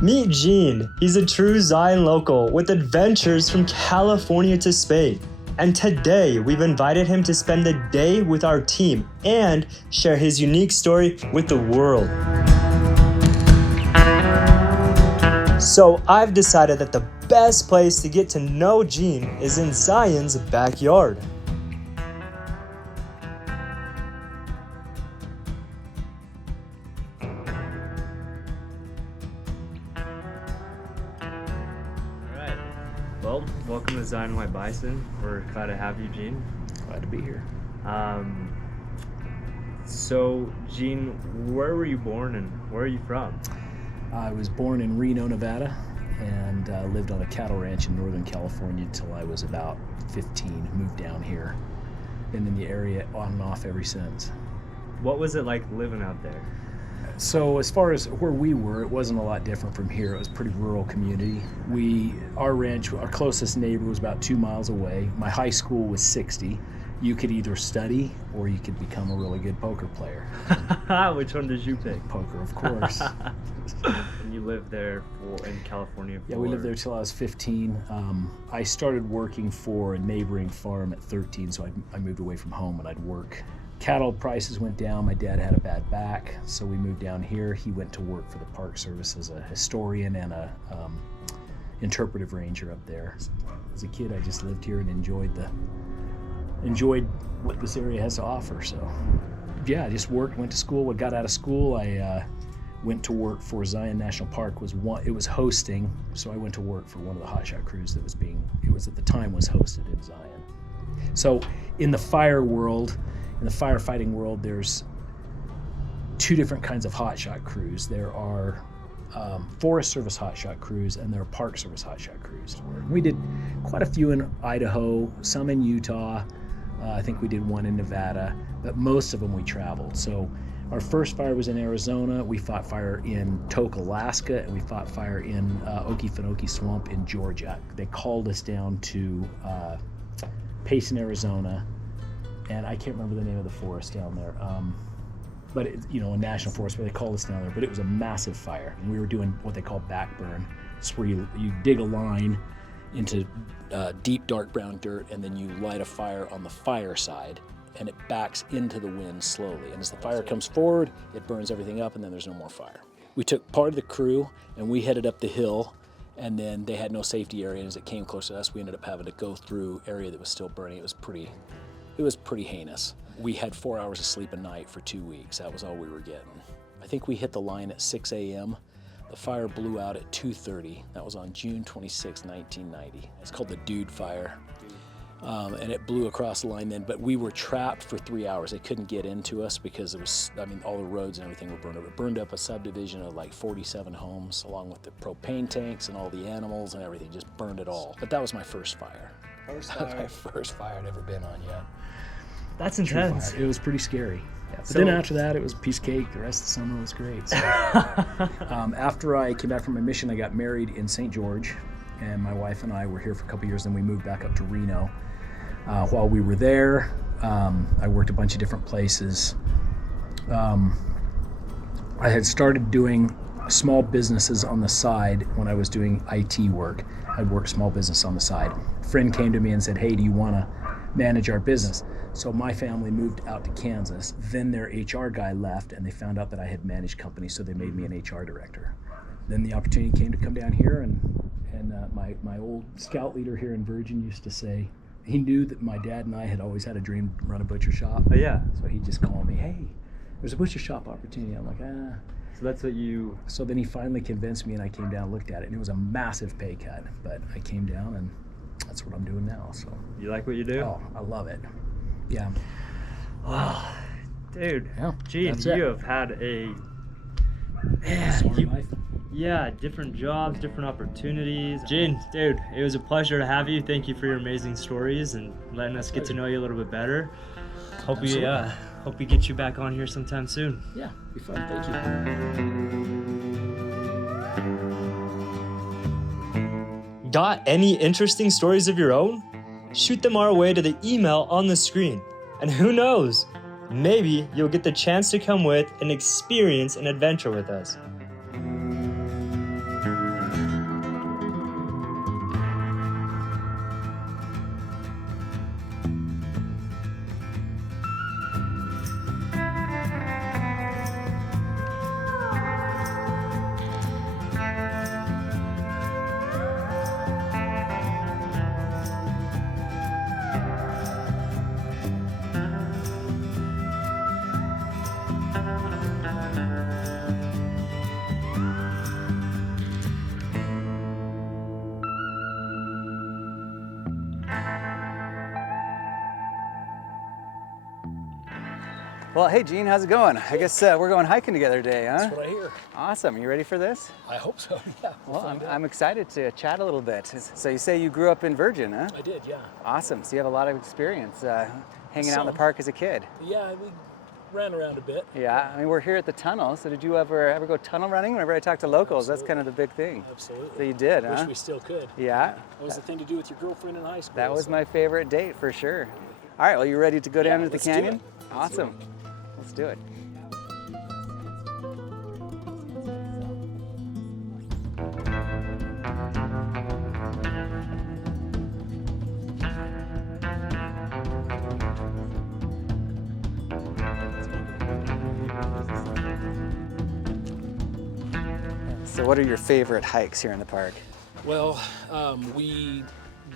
Meet Gene. He's a true Zion local with adventures from California to Spain. And today, we've invited him to spend the day with our team and share his unique story with the world. So I've decided that the best place to get to know Gene is in Zion's backyard. Well, welcome to Zion White Bison. We're glad to have you, Gene. Glad to be here. So, Gene, where were you born and where are you from? I was born in Reno, Nevada, and lived on a cattle ranch in Northern California until I was about 15. Moved down here. Been in the area on and off ever since. What was it like living out there? So as far as where we were, it wasn't a lot different from here. It was a pretty rural community. Our ranch, our closest neighbor was about 2 miles away. My high school was 60. You could either study or you could become a really good poker player. Which one did you pick? Poker, of course. And you lived there in California? Yeah, we lived there till I was 15. I started working for a neighboring farm at 13, so I moved away from home and I'd work. Cattle prices went down. My dad had a bad back, so we moved down here. He went to work for the Park Service as a historian and a interpretive ranger up there. As a kid, I just lived here and enjoyed what this area has to offer. So, yeah, I just worked, went to school. When I got out of school, I went to work for Zion National Park. It was hosting, so I went to work for one of the hotshot crews that was at the time hosted in Zion. So, in the fire world. In the firefighting world, there's two different kinds of hotshot crews. There are Forest Service hotshot crews and there are Park Service hotshot crews. We did quite a few in Idaho, some in Utah. I think we did one in Nevada, but most of them we traveled. So our first fire was in Arizona. We fought fire in Tok, Alaska, and we fought fire in Okefenokee Swamp in Georgia. They called us down to Payson, Arizona. And I can't remember the name of the forest down there, but a national forest, but they called us down there. But it was a massive fire, and we were doing what they call backburn. It's where you dig a line into deep dark brown dirt, and then you light a fire on the fire side, and it backs into the wind slowly. And as the fire comes forward, it burns everything up, and then there's no more fire. We took part of the crew, and we headed up the hill, and then they had no safety area. And as it came close to us, we ended up having to go through area that was still burning. It was pretty heinous. We had 4 hours of sleep a night for 2 weeks. That was all we were getting. I think we hit the line at 6 a.m. The fire blew out at 2:30. That was on June 26, 1990. It's called the Dude Fire. And it blew across the line then, but we were trapped for 3 hours. They couldn't get into us because all the roads and everything were burned up. It burned up a subdivision of like 47 homes, along with the propane tanks and all the animals and everything, just burned it all. But that was my first fire. My first fire I'd ever been on yet. That's intense. It was pretty scary. Yeah. But then after that, it was a piece of cake. The rest of the summer was great. So, after I came back from my mission, I got married in St. George, and my wife and I were here for a couple years. Then we moved back up to Reno. While we were there, I worked a bunch of different places. I had started doing small businesses on the side when I was doing IT work. I'd work small business on the side. A friend came to me and said, "Hey, do you want to manage our business?" So my family moved out to Kansas. Then their HR guy left, and they found out that I had managed companies, so they made me an HR director. Then the opportunity came to come down here, and my old scout leader here in Virgin used to say, he knew that my dad and I had always had a dream to run a butcher shop. Oh, yeah. So he just called me, "Hey, there's a butcher shop opportunity." I'm like, So that's what you... So then he finally convinced me, and I came down and looked at it, and it was a massive pay cut, but I came down, and that's what I'm doing now. So You like what you do? Oh, I love it. Yeah. Wow. Dude, Yeah, Gene, you have had different jobs, different opportunities. Gene, dude, it was a pleasure to have you. Thank you for your amazing stories and letting us get to know you a little bit better. Hope we get you back on here sometime soon. Yeah, be fun. Thank you. Got any interesting stories of your own? Shoot them our way to the email on the screen. And who knows, maybe you'll get the chance to come with and experience an adventure with us. Well, hey, Gene, how's it going? I guess we're going hiking together today, huh? That's what I hear. Awesome. You ready for this? I hope so, yeah. Well, I'm excited to chat a little bit. So you say you grew up in Virgin, huh? I did, yeah. Awesome. So you have a lot of experience hanging out in the park as a kid. Yeah, we ran around a bit. Yeah, I mean, we're here at the tunnel. So did you ever go tunnel running? Whenever I talk to locals, Absolutely. That's kind of the big thing. Absolutely. So you did, huh? Wish we still could. Yeah. What was the thing to do with your girlfriend in high school? That was my favorite date for sure. All right, well, you ready to go down into the let's do canyon? it. Awesome. Let's do it. So what are your favorite hikes here in the park? Well, we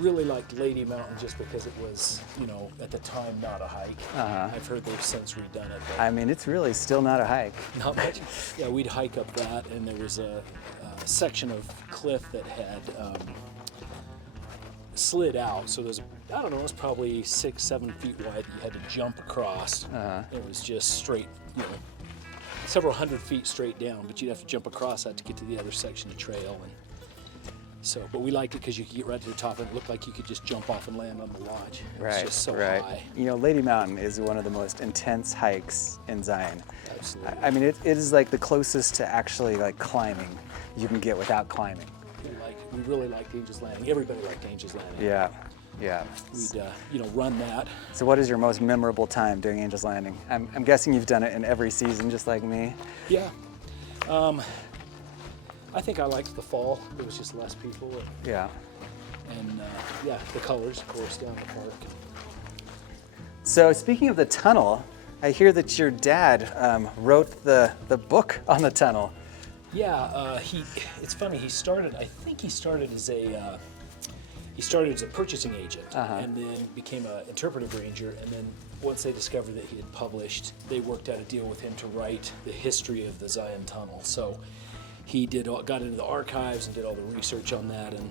really liked Lady Mountain just because it was, you know, at the time not a hike. I've heard they've since redone it. But I mean, it's really still not a hike. not much. Yeah, we'd hike up that, and there was a section of cliff that had slid out. So there's, I don't know, it was probably 6-7 feet wide that you had to jump across. It was just straight, you know, several hundred feet straight down, but you'd have to jump across that to get to the other section of trail. And so, but we liked it because you could get right to the top and it looked like you could just jump off and land on the lodge. It was just so high. You know, Lady Mountain is one of the most intense hikes in Zion. Absolutely. I mean, it is like the closest to actually like climbing you can get without climbing. We really liked Angel's Landing. Everybody liked Angel's Landing. Yeah, yeah. We'd, you know, run that. So what is your most memorable time doing Angel's Landing? I'm guessing you've done it in every season, just like me. Yeah. I think I liked the fall. There was just less people. Yeah. And yeah, the colors, of course, down the park. So speaking of the tunnel, I hear that your dad wrote the book on the tunnel. Yeah, it's funny, I think he started as a purchasing agent and then became an interpretive ranger, and then once they discovered that he had published, they worked out a deal with him to write the history of the Zion Tunnel. So he got into the archives and did all the research on that, and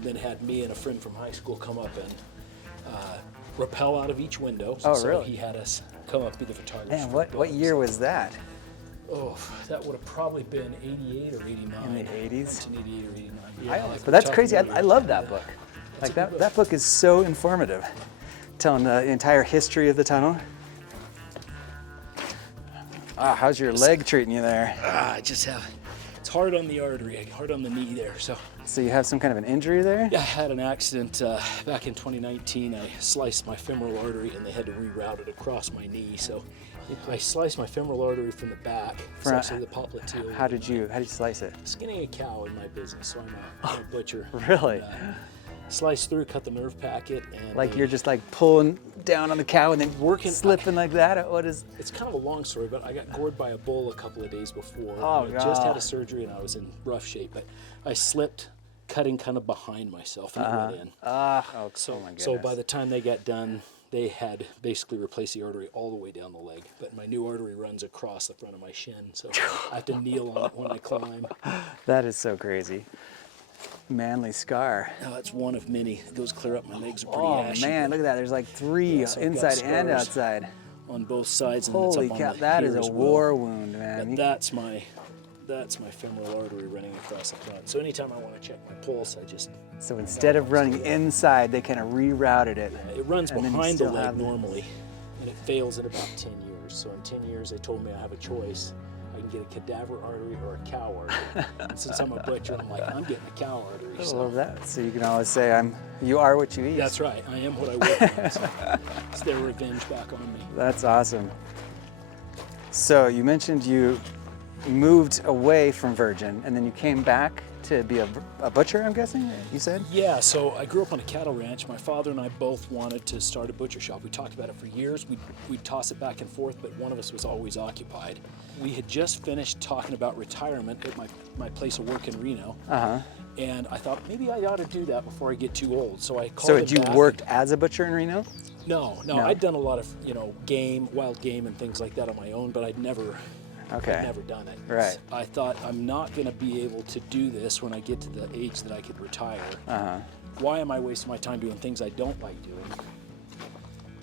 then had me and a friend from high school come up and rappel out of each window. Oh, so really? he had us come up, be the photographers. Man, what year was that? Oh, that would have probably been 88 or 89. In the 80s? 1988 or 89. Yeah, But that's crazy. I love that book. Like that book is so informative, telling the entire history of the tunnel. How's your leg treating you there? I just have, it's hard on the artery, hard on the knee there. So you have some kind of an injury there? Yeah, I had an accident back in 2019. I sliced my femoral artery and they had to reroute it across my knee. So I sliced my femoral artery from the back. It's actually the popliteal. How did you slice it? Skinning a cow in my business, so I'm a butcher. Really? Sliced through, cut the nerve packet, and like you're just like pulling down on the cow and then slipping like that? What is? It's kind of a long story, but I got gored by a bull a couple of days before. Oh, I just had a surgery and I was in rough shape, but I slipped, cutting kind of behind myself and it went in. Oh my goodness. So by the time they got done, they had basically replaced the artery all the way down the leg, but my new artery runs across the front of my shin, so I have to kneel on it when I climb. That is so crazy. Manly scar. No, it's one of many. It goes clear up. My legs are pretty ashy. Oh man, look at that. There's like 3 So I've got inside and scars outside. on both sides. And Holy it's up cow, on the that here is a as war well. wound, man. But that's my femoral artery running across the front. So anytime I want to check my pulse, I just... So instead of running inside, they kind of rerouted it. It runs and then you behind the still leg have normally, and it fails at about 10 years. So in 10 years, they told me I have a choice. I can get a cadaver artery or a cow artery. And since I'm a butcher, I'm like, I'm getting a cow artery. I love that. So you can always say, you are what you eat. That's right. I am what I work on. So it's their revenge back on me. That's awesome. So you mentioned you moved away from Virgin and then you came back to be a butcher, I'm guessing, you said? Yeah, so I grew up on a cattle ranch. My father and I both wanted to start a butcher shop. We talked about it for years. We'd toss it back and forth, but one of us was always occupied. We had just finished talking about retirement at my place of work in Reno. And I thought maybe I ought to do that before I get too old. So I called So him had you back. worked as a butcher in Reno? No, I'd done a lot of, wild game and things like that on my own, but I'd never done it. Right. I thought I'm not going to be able to do this when I get to the age that I could retire. Why am I wasting my time doing things I don't like doing?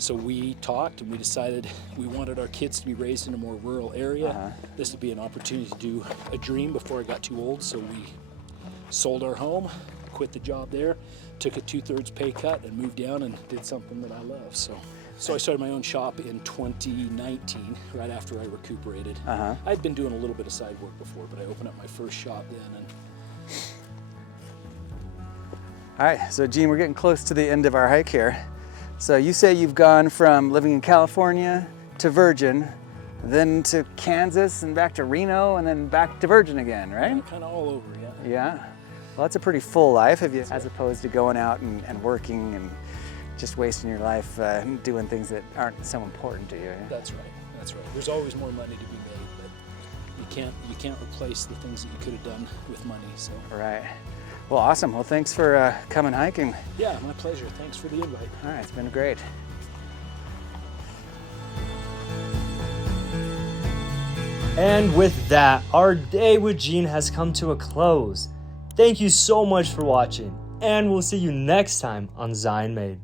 So we talked and we decided we wanted our kids to be raised in a more rural area. This would be an opportunity to do a dream before I got too old. So we sold our home, quit the job there, took a 2/3 pay cut and moved down and did something that I love. So I started my own shop in 2019, right after I recuperated. I'd been doing a little bit of side work before, but I opened up my first shop then. And All right, so Gene, we're getting close to the end of our hike here. So you say you've gone from living in California to Virgin, then to Kansas and back to Reno and then back to Virgin again, right? kind of all over, yeah. Yeah. Well, that's a pretty full life as opposed to going out and working and just wasting your life doing things that aren't so important to you. That's right. That's right. There's always more money to be made, but you can't replace the things that you could have done with money. So. Right. Well, awesome. Well, thanks for coming hiking. Yeah, my pleasure. Thanks for the invite. All right, it's been great. And with that, our day with Gene has come to a close. Thank you so much for watching, and we'll see you next time on Zion Made.